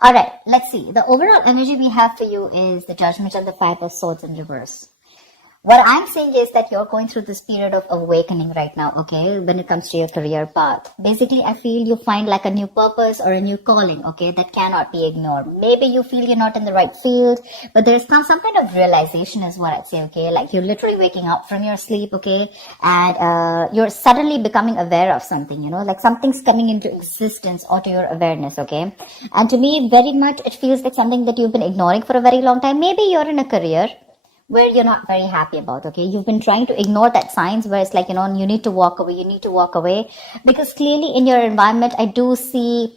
All right, let's see. The overall energy we have for you is the Judgment and the Five of Swords in reverse. What I'm saying is that you're going through this period of awakening right now, okay, when it comes to your career path. Basically, I feel you find like a new purpose or a new calling, okay, that cannot be ignored. Maybe you feel you're not in the right field, but there's some kind of realization is what I'd say, okay, like you're literally waking up from your sleep, okay, and you're suddenly becoming aware of something, you know, like something's coming into existence or to your awareness, okay. And to me, very much, it feels like something that you've been ignoring for a very long time. Maybe you're in a career where you're not very happy about, okay? You've been trying to ignore that signs where it's like, you know, you need to walk away, because clearly in your environment, I do see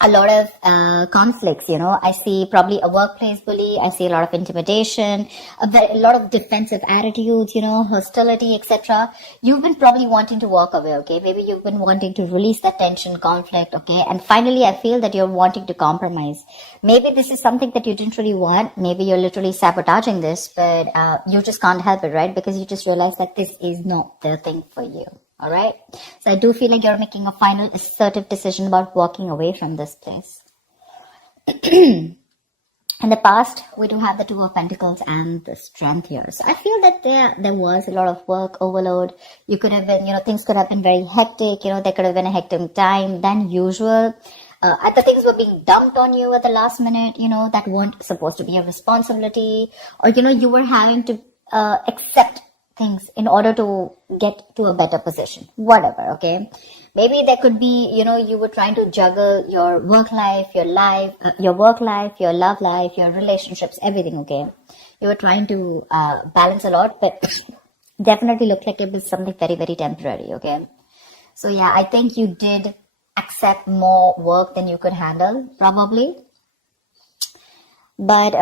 a lot of conflicts, you know. I see probably a workplace bully. I see a lot of intimidation, a lot of defensive attitudes, you know, hostility, etc. You've been probably wanting to walk away, okay? Maybe you've been wanting to release that tension, conflict, okay? And finally, I feel that you're wanting to compromise. Maybe this is something that you didn't really want. Maybe you're literally sabotaging this, but you just can't help it, right? Because you just realize that this is not the thing for you. All right. So I do feel like you're making a final assertive decision about walking away from this place. In the past, we do have the Two of Pentacles and the Strength here. So I feel that there was a lot of work overload. You could have been, you know, things could have been very hectic. You know, there could have been a hectic time than usual. The things were being dumped on you at the last minute, you know, that weren't supposed to be a responsibility. Or, you know, you were having to accept things in order to get to a better position, whatever, okay? Maybe there could be, you know, you were trying to juggle your work life, your work life, your love life, your relationships, everything, okay? You were trying to balance a lot, but definitely looked like it was something very, very temporary, okay? So yeah, I think you did accept more work than you could handle, probably. But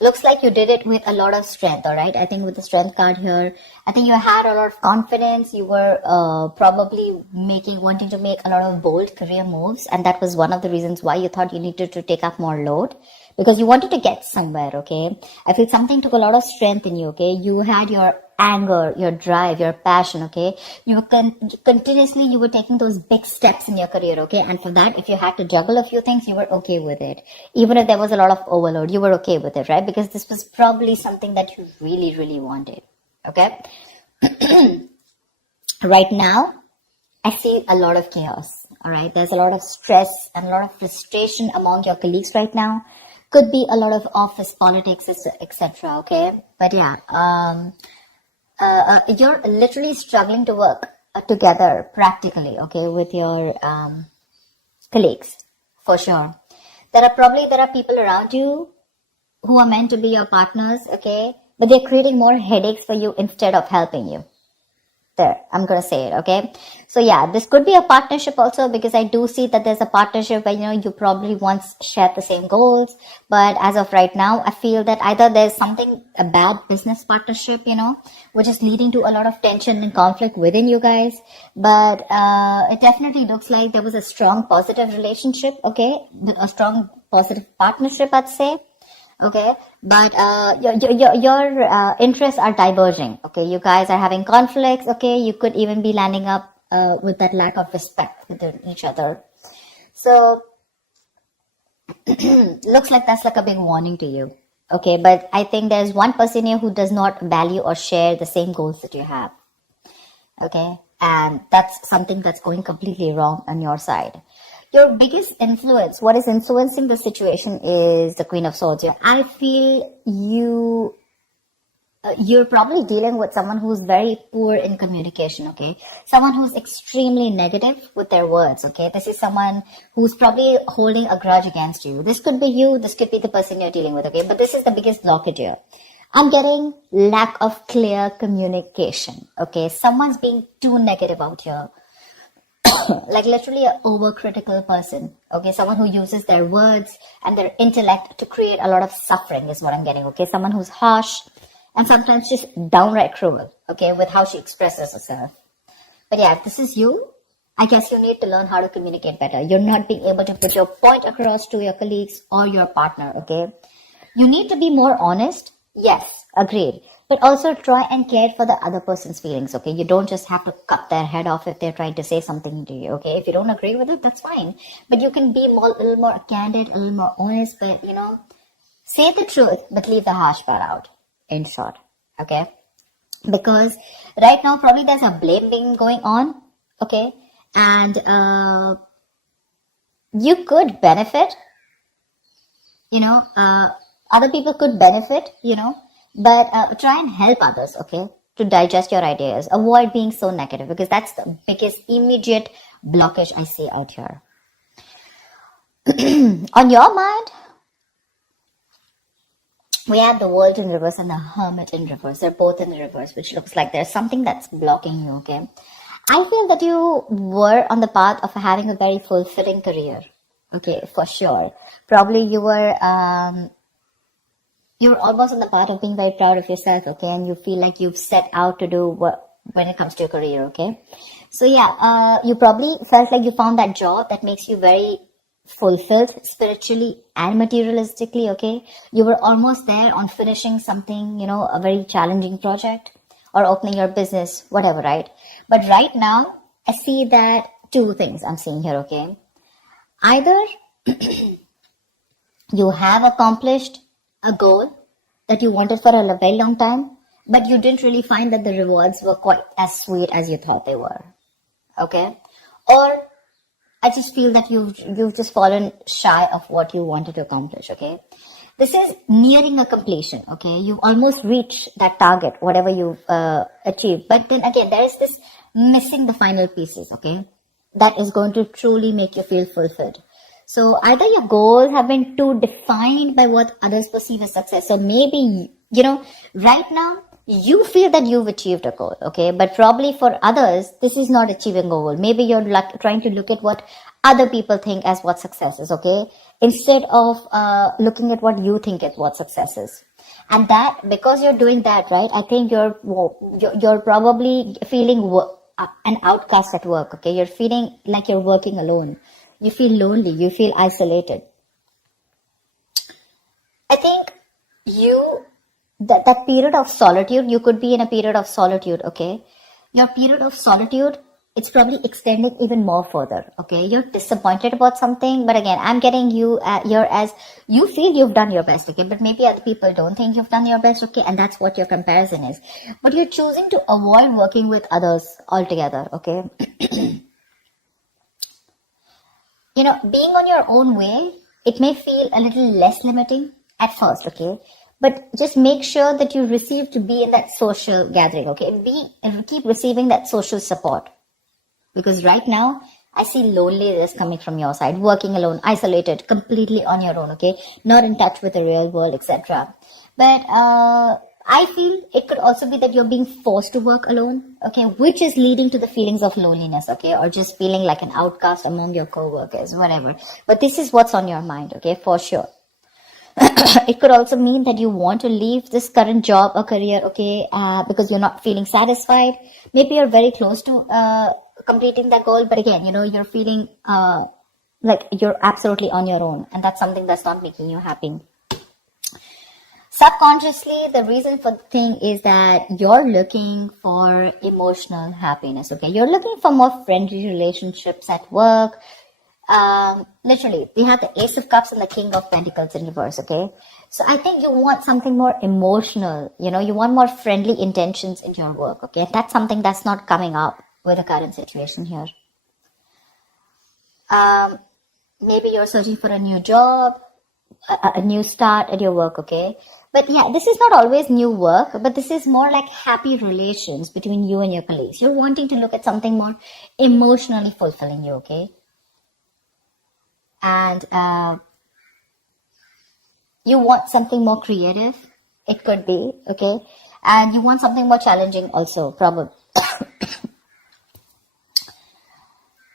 looks like you did it with a lot of strength, all right? I think with the Strength card here, I think you had a lot of confidence. You were probably wanting to make a lot of bold career moves. And that was one of the reasons why you thought you needed to take up more load, because you wanted to get somewhere, okay? I feel something took a lot of strength in you, okay? You had your anger, your drive, your passion, okay? You were continuously, you were taking those big steps in your career, okay? And for that, if you had to juggle a few things, you were okay with it. Even if there was a lot of overload, you were okay with it, right? Because this was probably something that you really, really wanted, okay? Right now, I see a lot of chaos, all right? There's a lot of stress and a lot of frustration among your colleagues right now. Could be a lot of office politics, etc., okay? But yeah, you're literally struggling to work together practically, okay, with your colleagues, for sure. There are people around you who are meant to be your partners, okay, but they're creating more headaches for you instead of helping you. There, I'm going to say it, okay? So yeah, this could be a partnership also, because I do see that there's a partnership where, you know, you probably once shared the same goals, but as of right now, I feel that either there's a bad business partnership, you know, which is leading to a lot of tension and conflict within you guys, but it definitely looks like there was a strong positive relationship, okay? A strong positive partnership, I'd say. Okay, but your interests are diverging. Okay, you guys are having conflicts. Okay, you could even be landing up with that lack of respect within each other. So looks like that's like a big warning to you. Okay, but I think there's one person here who does not value or share the same goals that you have. Okay, and that's something that's going completely wrong on your side. Your biggest influence, what is influencing the situation, is the Queen of Swords here. I feel you're probably dealing with someone who's very poor in communication, okay? Someone who's extremely negative with their words, okay? This is someone who's probably holding a grudge against you. This could be you, this could be the person you're dealing with, okay? But this is the biggest blockage here. I'm getting lack of clear communication, okay? Someone's being too negative out here. Like literally an overcritical person, okay? Someone who uses their words and their intellect to create a lot of suffering is what I'm getting, okay? Someone who's harsh and sometimes just downright cruel, okay, with how she expresses herself. But yeah, if this is you, I guess you need to learn how to communicate better. You're not being able to put your point across to your colleagues or your partner, okay? You need to be more honest. Yes, agreed. but also try and care for the other person's feelings, okay? You don't just have to cut their head off if they're trying to say something to you, okay? If you don't agree with it, that's fine. But you can be a little more candid, a little more honest, but, say the truth, but leave the harsh part out, in short, okay? Because right now, probably there's a blame game going on, okay? And you could benefit, other people could benefit, but try and help others, okay, to digest your ideas. Avoid being so negative, because that's the biggest immediate blockage I see out here. On your mind, we have the World in reverse and the Hermit in reverse. They're both in the reverse, which looks like there's something that's blocking you, okay? I feel that you were on the path of having a very fulfilling career, okay, for sure. Probably you were almost on the path of being very proud of yourself, okay, and you feel like you've set out to do what when it comes to your career, okay? So yeah, you probably felt like you found that job that makes you very fulfilled spiritually and materialistically, okay? You were almost there on finishing something, a very challenging project or opening your business, whatever, right? But right now, I see that two things I'm seeing here, okay? Either you have accomplished a goal that you wanted for a very long time, but you didn't really find that the rewards were quite as sweet as you thought they were, okay? Or I just feel that you've just fallen shy of what you wanted to accomplish, okay? This is nearing a completion, okay? You've almost reached that target, whatever you've achieved. But then again, there is this missing the final pieces, okay? That is going to truly make you feel fulfilled. So either your goals have been too defined by what others perceive as success. So maybe, right now, you feel that you've achieved a goal, okay? But probably for others, this is not achieving a goal. Maybe you're trying to look at what other people think as what success is, okay? Instead of looking at what you think is what success is. And that, because you're doing that, right, I think you're probably feeling an outcast at work, okay? You're feeling like you're working alone. You feel lonely. You feel isolated. I think that period of solitude, you could be in a period of solitude, okay? Your period of solitude, it's probably extending even more further, okay? You're disappointed about something, but again, I'm getting you here as you feel you've done your best, okay? But maybe other people don't think you've done your best, okay? And that's what your comparison is. But you're choosing to avoid working with others altogether, okay? Being on your own way, it may feel a little less limiting at first, okay? But just make sure that you receive to be in that social gathering, okay? Keep receiving that social support. Because right now, I see loneliness coming from your side, working alone, isolated, completely on your own, okay? Not in touch with the real world, etc. But I feel it could also be that you're being forced to work alone, okay? Which is leading to the feelings of loneliness, okay? Or just feeling like an outcast among your co-workers, whatever. But this is what's on your mind, okay? For sure. It could also mean that you want to leave this current job or career, okay, because you're not feeling satisfied. Maybe you're very close to completing that goal, but again, you're feeling like you're absolutely on your own, and that's something that's not making you happy. Subconsciously, the reason for the thing is that you're looking for emotional happiness, okay? You're looking for more friendly relationships at work. Literally, we have the Ace of Cups and the King of Pentacles in reverse, okay? So I think you want something more emotional, you want more friendly intentions in your work, okay? That's something that's not coming up with the current situation here. Maybe you're searching for a new job, a new start at your work, okay? But yeah, this is not always new work, but this is more like happy relations between you and your colleagues. You're wanting to look at something more emotionally fulfilling you, okay? And you want something more creative, it could be, okay? And you want something more challenging also, probably.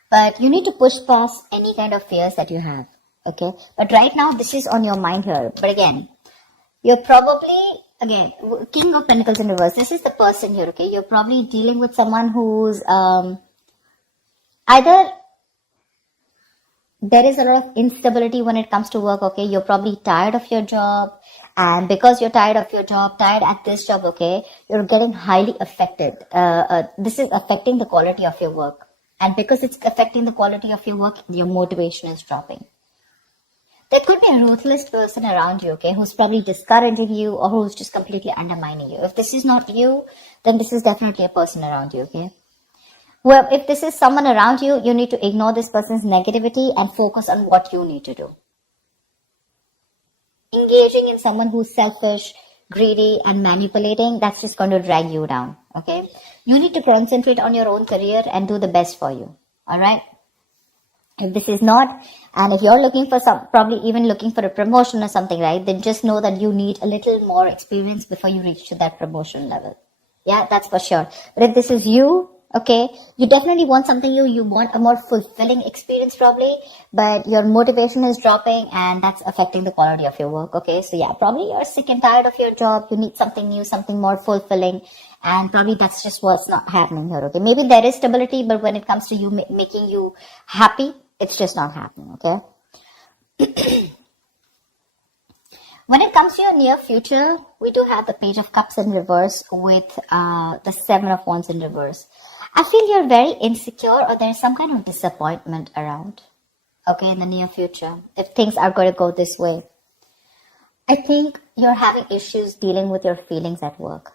But you need to push past any kind of fears that you have, okay? But right now, this is on your mind here. But again, you're probably, King of Pentacles in reverse, this is the person here, okay? You're probably dealing with someone who's either there is a lot of instability when it comes to work, okay? You're probably tired of your job. And because you're tired of your job, tired at this job, okay, you're getting highly affected. This is affecting the quality of your work. And because it's affecting the quality of your work, your motivation is dropping. There could be a ruthless person around you, okay, who's probably discouraging you or who's just completely undermining you. If this is not you, then this is definitely a person around you, okay? Well, if this is someone around you, you need to ignore this person's negativity and focus on what you need to do. Engaging in someone who's selfish, greedy, and manipulating, that's just going to drag you down, okay? You need to concentrate on your own career and do the best for you, all right? If this is not, and if you're looking for probably even looking for a promotion or something, right, then just know that you need a little more experience before you reach to that promotion level. Yeah, that's for sure. But if this is you, okay, you definitely want something new. You want a more fulfilling experience probably, but your motivation is dropping and that's affecting the quality of your work, okay? So yeah, probably you're sick and tired of your job. You need something new, something more fulfilling. And probably that's just what's not happening here, okay? Maybe there is stability, but when it comes to you making you happy, it's just not happening, okay? When it comes to your near future, we do have the Page of Cups in reverse with the Seven of Wands in reverse. I feel you're very insecure or there's some kind of disappointment around, okay, in the near future, if things are going to go this way. I think you're having issues dealing with your feelings at work.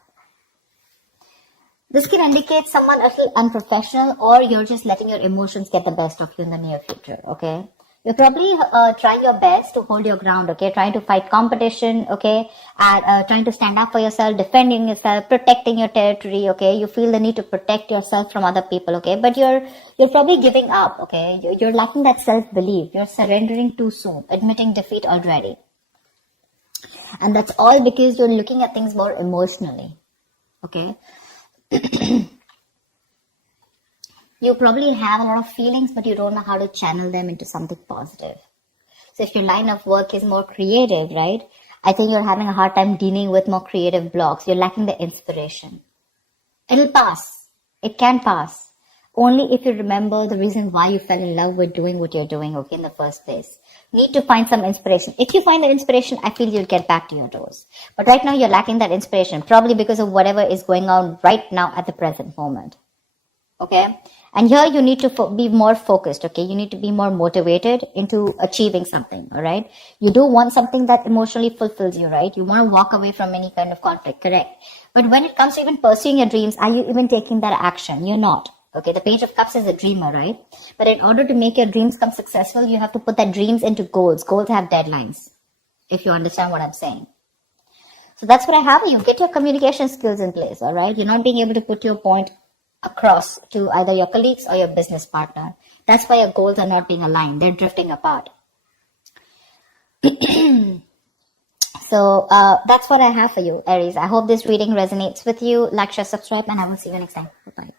This can indicate someone a little unprofessional or you're just letting your emotions get the best of you in the near future, okay? You're probably trying your best to hold your ground, okay? Trying to fight competition, okay? And trying to stand up for yourself, defending yourself, protecting your territory, okay? You feel the need to protect yourself from other people, okay? But you're probably giving up, okay? You're lacking that self-belief. You're surrendering too soon, admitting defeat already. And that's all because you're looking at things more emotionally, okay? You probably have a lot of feelings, but you don't know how to channel them into something positive. So if your line of work is more creative, right? I think you're having a hard time dealing with more creative blocks. You're lacking the inspiration. It'll pass. It can pass. Only if you remember the reason why you fell in love with doing what you're doing, okay, in the first place. Need to find some inspiration. If you find that inspiration, I feel you'll get back to your doors. But right now, you're lacking that inspiration, probably because of whatever is going on right now at the present moment. Okay? And here you need to be more focused, okay? You need to be more motivated into achieving something, all right? You do want something that emotionally fulfills you, right? You want to walk away from any kind of conflict, correct? But when it comes to even pursuing your dreams, are you even taking that action? You're not. Okay, the Page of Cups is a dreamer, right? But in order to make your dreams come successful, you have to put that dreams into goals. Goals have deadlines, if you understand what I'm saying. So that's what I have for you. Get your communication skills in place, all right? You're not being able to put your point across to either your colleagues or your business partner. That's why your goals are not being aligned. They're drifting apart. So that's what I have for you, Aries. I hope this reading resonates with you. Like, share, subscribe, and I will see you next time. Bye-bye.